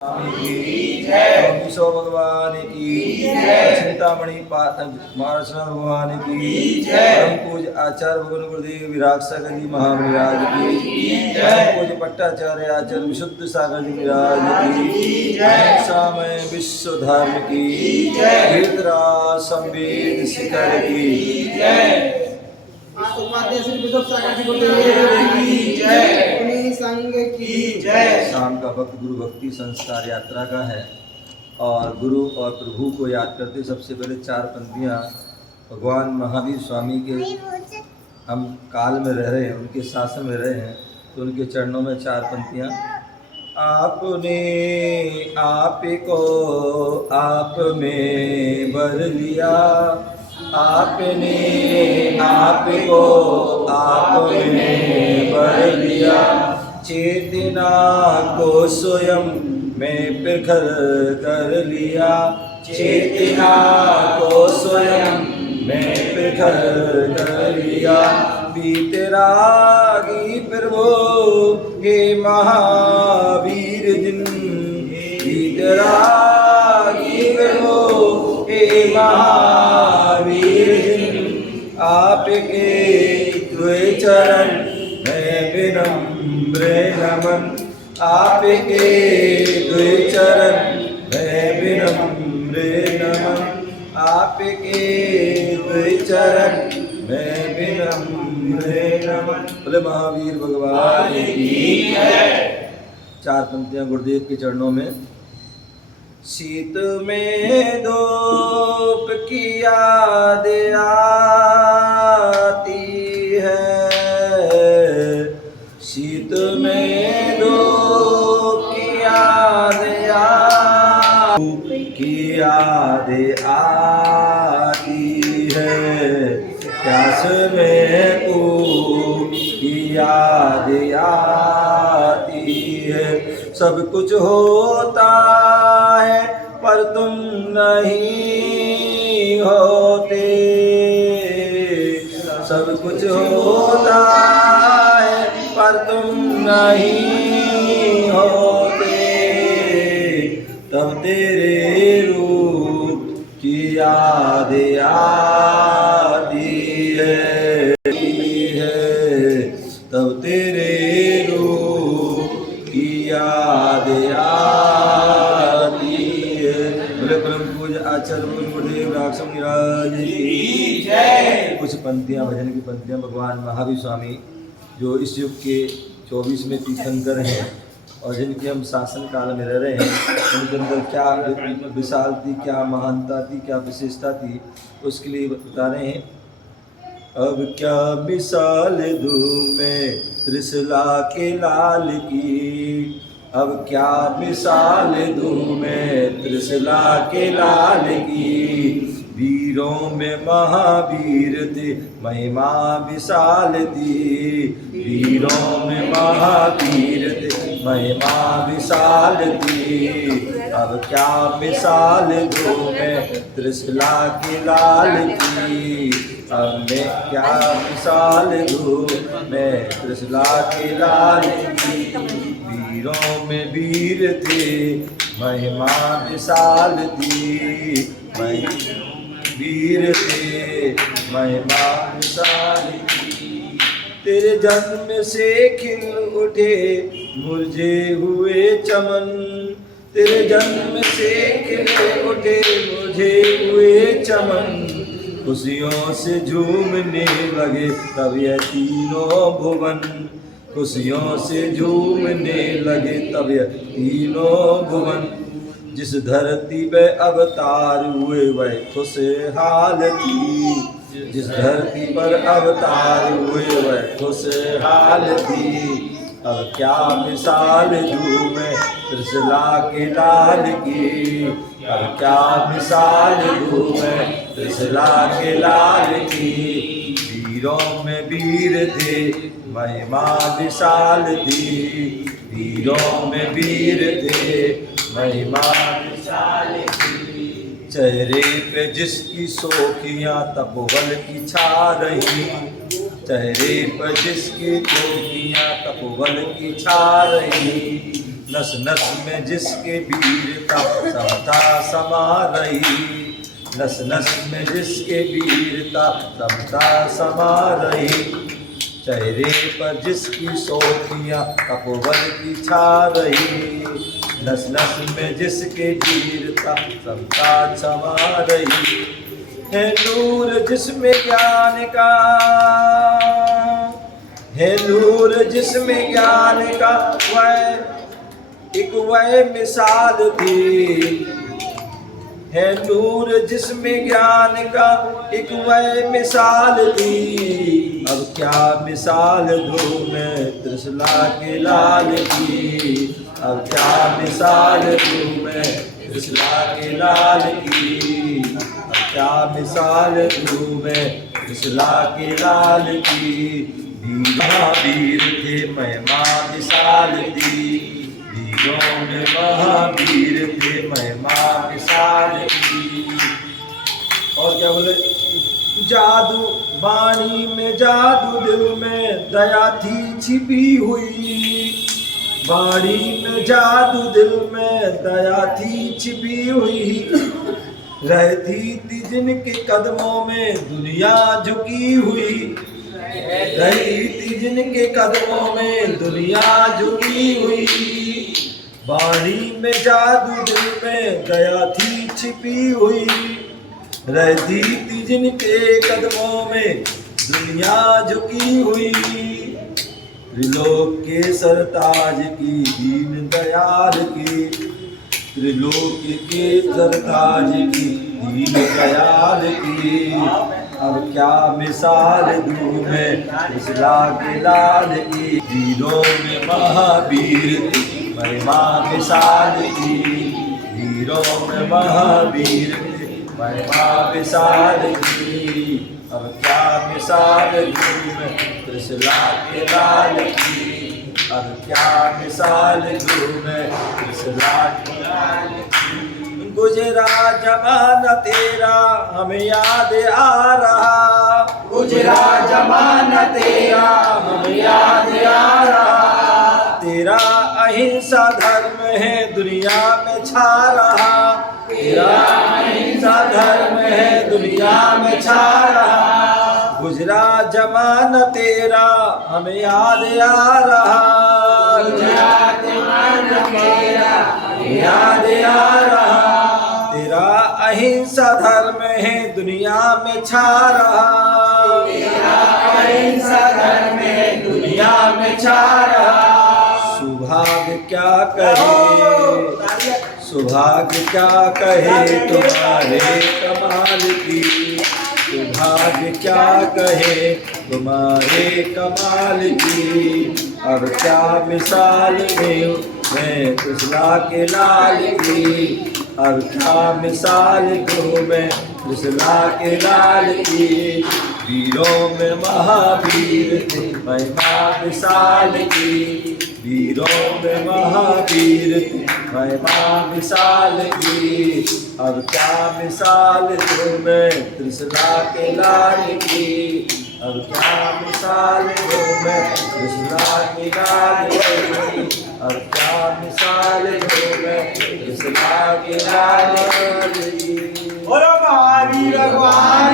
विश्व भगवान की चिंतामणि महाराज भगवान की परम पूज आचार्य भगवान गुरुदेव विराग सागर जी महाराज की परम पूज पट्टाचार्य आचार्य विशुद्ध सागर जी महाराज की समय विश्व धर्म की धृतराज संवेद शिखर की शाम का वक्त गुरु भक्ति संस्कार यात्रा का है और गुरु और प्रभु को याद करते सबसे पहले चार पंक्तियाँ भगवान महावीर स्वामी के हम काल में रह रहे हैं, उनके शासन में रहे हैं, तो उनके चरणों में चार पंक्तियाँ। आपने आप को आप में बर लिया, आपने आप को आप में बर लिया, चेतना को स्वयं में प्रखर कर लिया, चेतना को स्वयं में प्रखर कर लिया। बीतरागी प्रभु हे महावीर दिन, बीतरागी प्रभु हे महावीर दिन, आपके द्वे चरण में विनम्र नमन, आपके द्वे चरण में विनम्र नमन, आपके द्वे चरण में विनम्र नमन। बोले महावीर भगवान की चार पंक्तियां गुरुदेव के चरणों में। शीत में धूप की याद आती है, शीत में धूप की याद आती है, प्यास में कूप की याद आती है। सब कुछ होता है पर तुम नहीं होते, सब कुछ होता है पर तुम नहीं होते, तब तेरे रूप की याद आती है, तब तेरे रूप की याद आती है। बोले परम पूज आचार्य गुरुदेव राक्षम राज की जय। कुछ पंक्तियां भजन की पंक्तियां भगवान महावीर स्वामी जो इस युग के 24वें तीर्थंकर हैं और जिनके हम शासन काल में रह रहे हैं, उनके अंदर क्या विशाल थी, क्या महानता थी, क्या विशेषता थी, उसके लिए बता रहे हैं। अब क्या मिसाल दूँ मैं त्रिशला के लाल की, अब क्या मिसाल दूँ मैं त्रिशला के लाल की, वीरों में महावीर थे महिमा विशाल थी, वीरों में महावीर थे महिमा विशाल थी। अब क्या मिसाल दूँ मैं त्रिशला के लाल की, अब मैं क्या मिसाल दूँ मैं त्रिशला के लाल की, वीरों में वीर थे महिमा विशाल थी, वीर थे महिमा विशाल थी। तेरे जन्म से खिल उठे मुरझे हुए चमन, तेरे जन्म से खिल उठे मुरझे हुए चमन, खुशियों से झूमने लगे तब यह तीनों भुवन, खुशियों से झूमने लगे तब यह तीनों भुवन। जिस धरती पे अवतार हुए वह खुशहाल थी, जिस धरती पर अवतार हुए वह खुशहाल थी। अब क्या मिसाल दूँ मैं त्रिशला के लाल की, अब क्या मिसाल दूँ मैं त्रिशला के लाल की, वीरों में वीर थे महिमा विशाल थी, वीरों में वीर थे महिमा विशाल थी। चेहरे पे जिसकी शोखियाँ तपोबल की छा रही, चेहरे पर जिसकी शोखियाँ तपोबल की छा रही, नस नस में जिसके वीरता समता समा रही, नस नस में जिसके वीरता समता समा रही, चेहरे पर जिसकी सोखियाँ तपोबल की छा रही, नस नस में जिसके वीरता समता समा रही, है नूर जिसमें ज्ञान का, है नूर जिसमें ज्ञान का वह एक वह मिसाल थी, है नूर जिसमें ज्ञान का एक वह मिसाल थी, अब क्या मिसाल दूँ मैं त्रिशला के लाल की, अब क्या मिसाल दूँ मैं त्रिशला के लाल की, अब क्या मिसाल दूँ मैं त्रिशला के लाल की, महावीर थे महिमा विशाल थी, वीरों में महावीर थे महिमा विशाल थी। और क्या बोले, जादू वाणी में जादू दिल में दया थी छिपी हुई, वाणी में जादू दिल में दया थी छिपी हुई, रहती थी जिनके कदमों में दुनिया झुकी हुई, रहती थी जिनके कदमों में दुनिया झुकी हुई, वाणी में जादू दिल में दया थी छिपी हुई, रहती थी जिनके कदमों में दुनिया झुकी हुई, त्रिलोक के सरताज की दीन दयाल की, त्रिलोक के सरताज की दीन दयाल की, अब क्या मिसाल दूँ मैं त्रिशला के लाल की, वीरों में महावीर महिमा विशाल की, वीरों में महावीर महिमा विशाल की, अब क्या मिसाल दूँ मैं त्रिशला के लाल की, अब क्या मिसाल दूँ मैं त्रिशला के लाल की। गुजरा जमाना तेरा हमें याद आ रहा, गुजरा जमाना तेरा हमें याद आ रहा, तेरा अहिंसा धर्म है दुनिया में छा रहा, तेरा अहिंसा धर्म है दुनिया में छा रहा, गुजरा जमाना तेरा हमें याद आ रहा, गुजरा जमाना तेरा याद आ रहा, तेरा अहिंसा धर्म है दुनिया में छा रहा, तेरा अहिंसा धर्म है दुनिया में छा रहा, सुभाग क्या कहे, सुभाग क्या कहे तुम्हारे कमाल की, सुभाग क्या कहे तुम्हारे कमाल की, अब क्या मिसाल में मैं त्रिशला के लाल की, अब क्या मिसाल दूँ मैं त्रिशला के लाल की, वीरों में महावीर थे महिमा विशाल की, वीरों में महावीर थे महिमा विशाल की, अब क्या मिसाल दूँ मैं त्रिशला के लाल की, अब क्या मिसाल दूँ मैं त्रिशला के लाल की, अब क्या मिसाल दूँ मैं त्रिशला के लाल की। बोलो महावीर भगवान